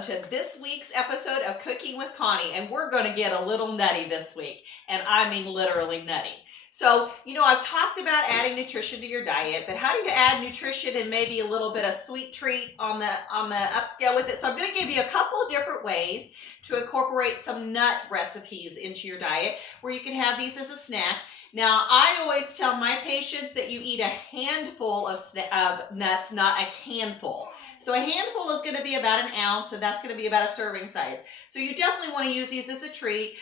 welcome to this week's episode of Cooking with Connie, and we're going to get a little nutty this week, and I mean literally nutty. So, I've talked about adding nutrition to your diet, but how do you add nutrition and maybe a little bit of sweet treat on the upscale with it? So I'm going to give you a couple of different ways to incorporate some nut recipes into your diet where you can have these as a snack. Now, I always tell my patients that you eat a handful of nuts, not a canful. So a handful is going to be about an ounce, and that's going to be about a serving size. So you definitely want to use these as a treat.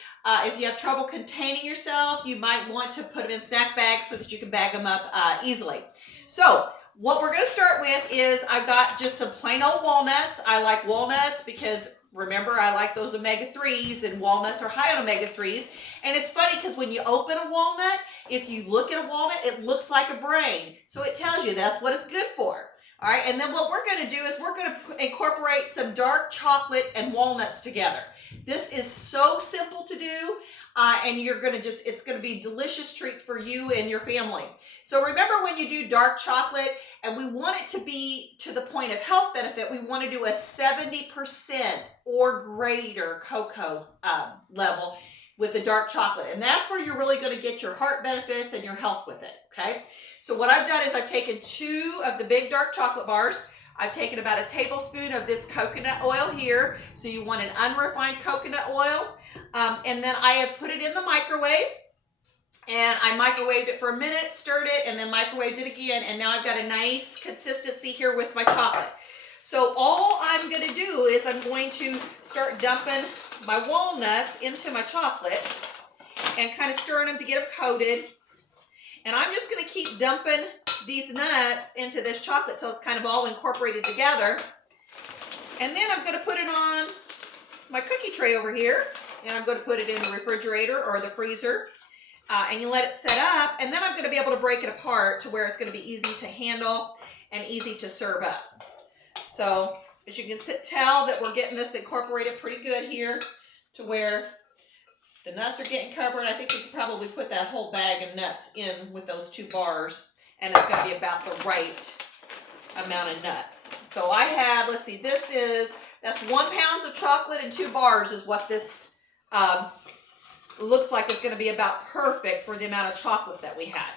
If you have trouble containing yourself, you might want to put them in snack bags so that you can bag them up easily. So what we're going to start with is I've got just some plain old walnuts. I like walnuts because, remember, I like those omega-3s, and walnuts are high on omega-3s. And it's funny because when you open a walnut, if you look at a walnut, it looks like a brain. So it tells you that's what it's good for. All right, and then what we're going to do is we're going to incorporate some dark chocolate and walnuts together. This is so simple to do, and you're going to it's going to be delicious treats for you and your family. So remember, when you do dark chocolate, and we want it to be to the point of health benefit, we want to do a 70% or greater cocoa level with the dark chocolate. And that's where you're really going to get your heart benefits and your health with it, okay? So what I've done is I've taken 2 of the big dark chocolate bars. I've taken about a tablespoon of this coconut oil here. So you want an unrefined coconut oil. And then I have put it in the microwave. And I microwaved it for a minute, stirred it, and then microwaved it again. And now I've got a nice consistency here with my chocolate. So all I'm going to do is I'm going to start dumping my walnuts into my chocolate and kind of stirring them to get them coated. And I'm just going to keep dumping these nuts into this chocolate till it's kind of all incorporated together. And then I'm going to put it on my cookie tray over here. And I'm going to put it in the refrigerator or the freezer. And you let it set up. And then I'm going to be able to break it apart to where it's going to be easy to handle and easy to serve up. So as you can tell that we're getting this incorporated pretty good here to where the nuts are getting covered. I think we could probably put that whole bag of nuts in with those 2 bars, and it's going to be about the right amount of nuts. So I have, let's see, that's 1 pound of chocolate and 2 bars is what this looks like. It's going to be about perfect for the amount of chocolate that we had.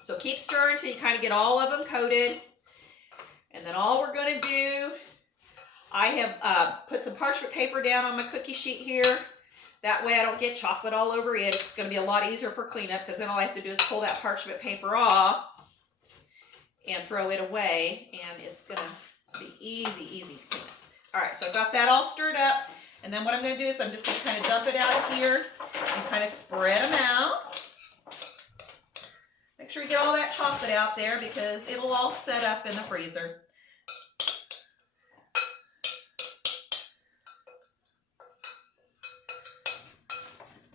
So keep stirring until you kind of get all of them coated. And then all we're going to do, I have put some parchment paper down on my cookie sheet here. That way I don't get chocolate all over it. It's going to be a lot easier for cleanup because then all I have to do is pull that parchment paper off and throw it away. And it's going to be easy to clean up. All right, so I've got that all stirred up. And then what I'm going to do is I'm just going to kind of dump it out of here and kind of spread them out. Make sure you get all that chocolate out there because it'll all set up in the freezer.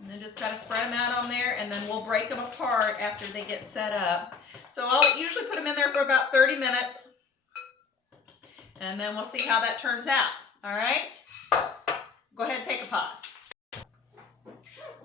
And then just kind of spread them out on there, and then we'll break them apart after they get set up. So I'll usually put them in there for about 30 minutes. And then we'll see how that turns out. All right? Go ahead and take a pause.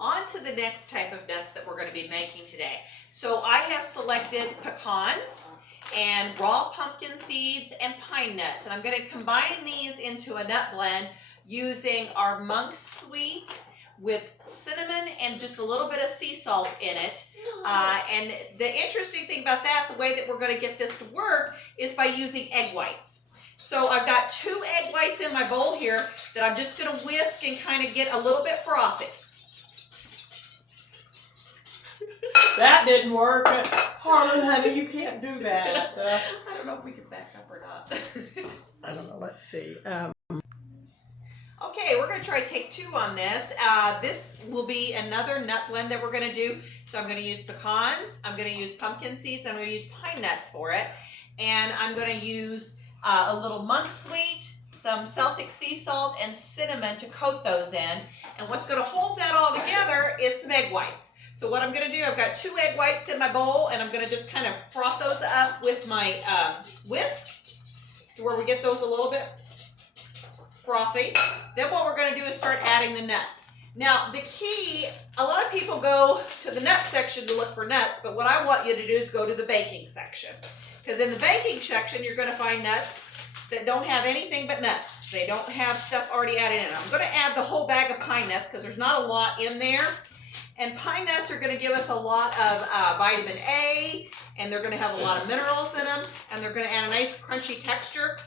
On to the next type of nuts that we're going to be making today. So I have selected pecans and raw pumpkin seeds and pine nuts. And I'm going to combine these into a nut blend using our monk sweet with cinnamon and just a little bit of sea salt in it. And the interesting thing about that, the way that we're going to get this to work is by using egg whites. So I've got 2 egg whites in my bowl here that I'm just going to whisk and kind of get a little bit frothy. That didn't work. Harlan, honey, you can't do that. I don't know if we can back up or not. I don't know. Let's see. Okay, we're going to try take 2 on this. This will be another nut blend that we're going to do. So I'm going to use pecans. I'm going to use pumpkin seeds. I'm going to use pine nuts for it. And I'm going to use a little monk sweet, some Celtic sea salt, and cinnamon to coat those in. And what's going to hold that all together is some egg whites. So what I'm going to do, I've got 2 egg whites in my bowl, and I'm going to just kind of froth those up with my whisk to where we get those a little bit frothy. Then what we're going to do is start adding the nuts. Now, the key, a lot of people go to the nut section to look for nuts, but what I want you to do is go to the baking section. Because in the baking section, you're going to find nuts that don't have anything but nuts. They don't have stuff already added in. I'm going to add the whole bag of pine nuts because there's not a lot in there. And pine nuts are going to give us a lot of vitamin A, and they're going to have a lot of minerals in them, and they're going to add a nice crunchy texture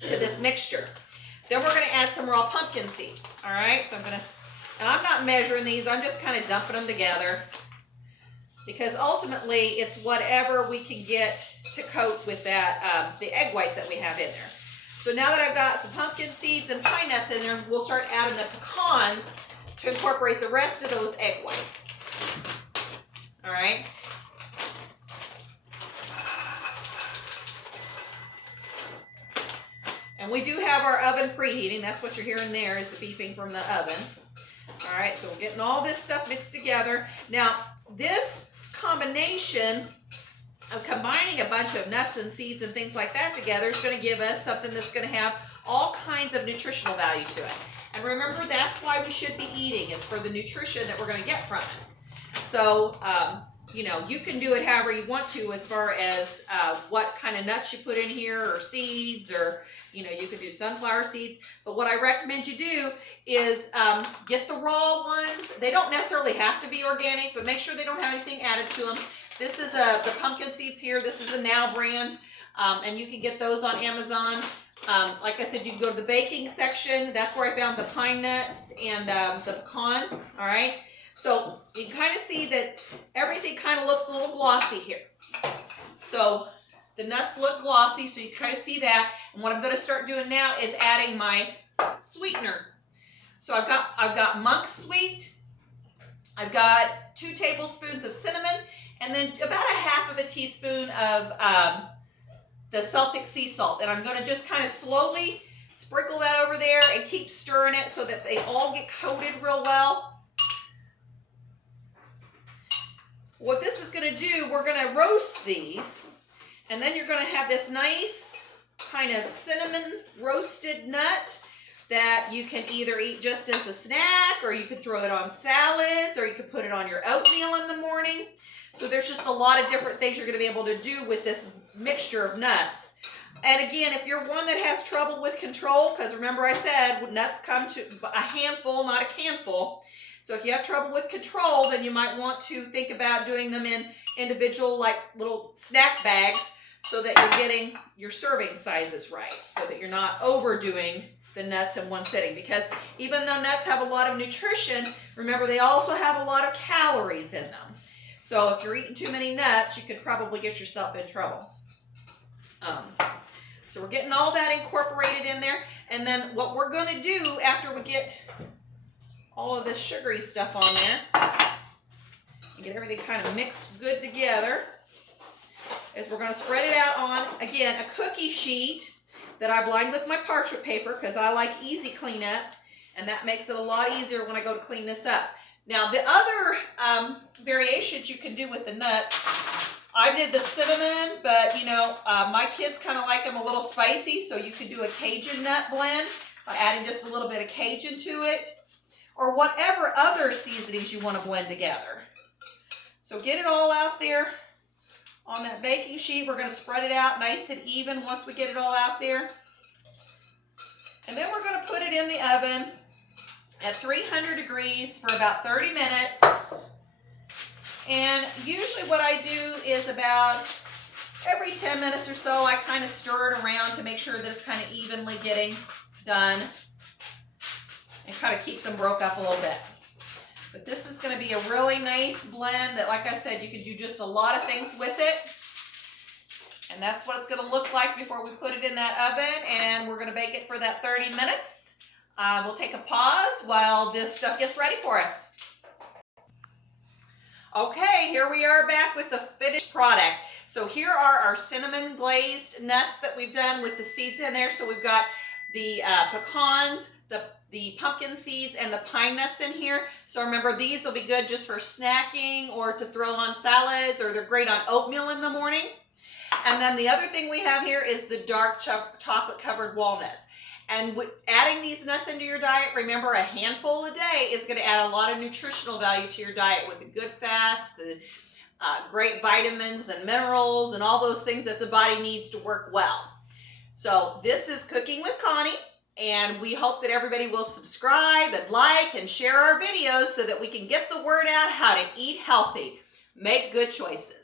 to this mixture. Then we're going to add some raw pumpkin seeds. All right, so and I'm not measuring these, I'm just kind of dumping them together because ultimately it's whatever we can get to coat with that, the egg whites that we have in there. So now that I've got some pumpkin seeds and pine nuts in there, we'll start adding the pecans to incorporate the rest of those egg whites. All right. And we do have our oven preheating. That's what you're hearing there is the beeping from the oven. All right, so we're getting all this stuff mixed together. Now, this combination of combining a bunch of nuts and seeds and things like that together is going to give us something that's going to have all kinds of nutritional value to it. And remember, that's why we should be eating, is for the nutrition that we're going to get from it. So, you know, you can do it however you want to as far as what kind of nuts you put in here or seeds, or, you know, you could do sunflower seeds. But what I recommend you do is get the raw ones. They don't necessarily have to be organic, but make sure they don't have anything added to them. This is the pumpkin seeds here. This is a Now brand, and you can get those on Amazon. Like I said, you can go to the baking section. That's where I found the pine nuts and the pecans. All right. So you can kind of see that everything kind of looks a little glossy here. So the nuts look glossy, so you kind of see that. And what I'm going to start doing now is adding my sweetener. So I've got monk sweet. I've got 2 tablespoons of cinnamon, and then about a half of a teaspoon of the Celtic sea salt. And I'm going to just kind of slowly sprinkle that over there and keep stirring it so that they all get coated real well. What this is going to do, we're going to roast these, and then you're going to have this nice kind of cinnamon roasted nut that you can either eat just as a snack, or you could throw it on salads, or you could put it on your oatmeal in the morning. So there's just a lot of different things you're going to be able to do with this mixture of nuts. And again, if you're one that has trouble with control, because remember I said nuts come to a handful, not a canful. So if you have trouble with control, then you might want to think about doing them in individual, like little snack bags, so that you're getting your serving sizes right, so that you're not overdoing the nuts in one sitting. Because even though nuts have a lot of nutrition, remember they also have a lot of calories in them. So if you're eating too many nuts, you could probably get yourself in trouble. So we're getting all that incorporated in there. And then what we're going to do after we get all of this sugary stuff on there and get everything kind of mixed good together is we're going to spread it out on, again, a cookie sheet that I've lined with my parchment paper because I like easy cleanup, and that makes it a lot easier when I go to clean this up. Now, the other variations you can do with the nuts, I did the cinnamon, but, you know, my kids kind of like them a little spicy, so you could do a Cajun nut blend by adding just a little bit of Cajun to it, or whatever other seasonings you want to blend together. So get it all out there on that baking sheet. We're going to spread it out nice and even once we get it all out there. And then we're going to put it in the oven at 300 degrees for about 30 minutes. And usually what I do is about every 10 minutes or so, I kind of stir it around to make sure that it's kind of evenly getting done. And kind of keeps them broke up a little bit. But this is going to be a really nice blend that, like I said, you can do just a lot of things with it. And that's what it's going to look like before we put it in that oven. And we're going to bake it for that 30 minutes. We'll take a pause while this stuff gets ready for us. Okay, here we are back with the finished product. So here are our cinnamon glazed nuts that we've done with the seeds in there. So we've got the pecans, the pumpkin seeds, and the pine nuts in here. So remember, these will be good just for snacking or to throw on salads, or they're great on oatmeal in the morning. And then the other thing we have here is the dark chocolate covered walnuts. And adding these nuts into your diet, remember, a handful a day is going to add a lot of nutritional value to your diet with the good fats, the great vitamins and minerals, and all those things that the body needs to work well. So this is Cooking with Connie, and we hope that everybody will subscribe and like and share our videos so that we can get the word out how to eat healthy. Make good choices.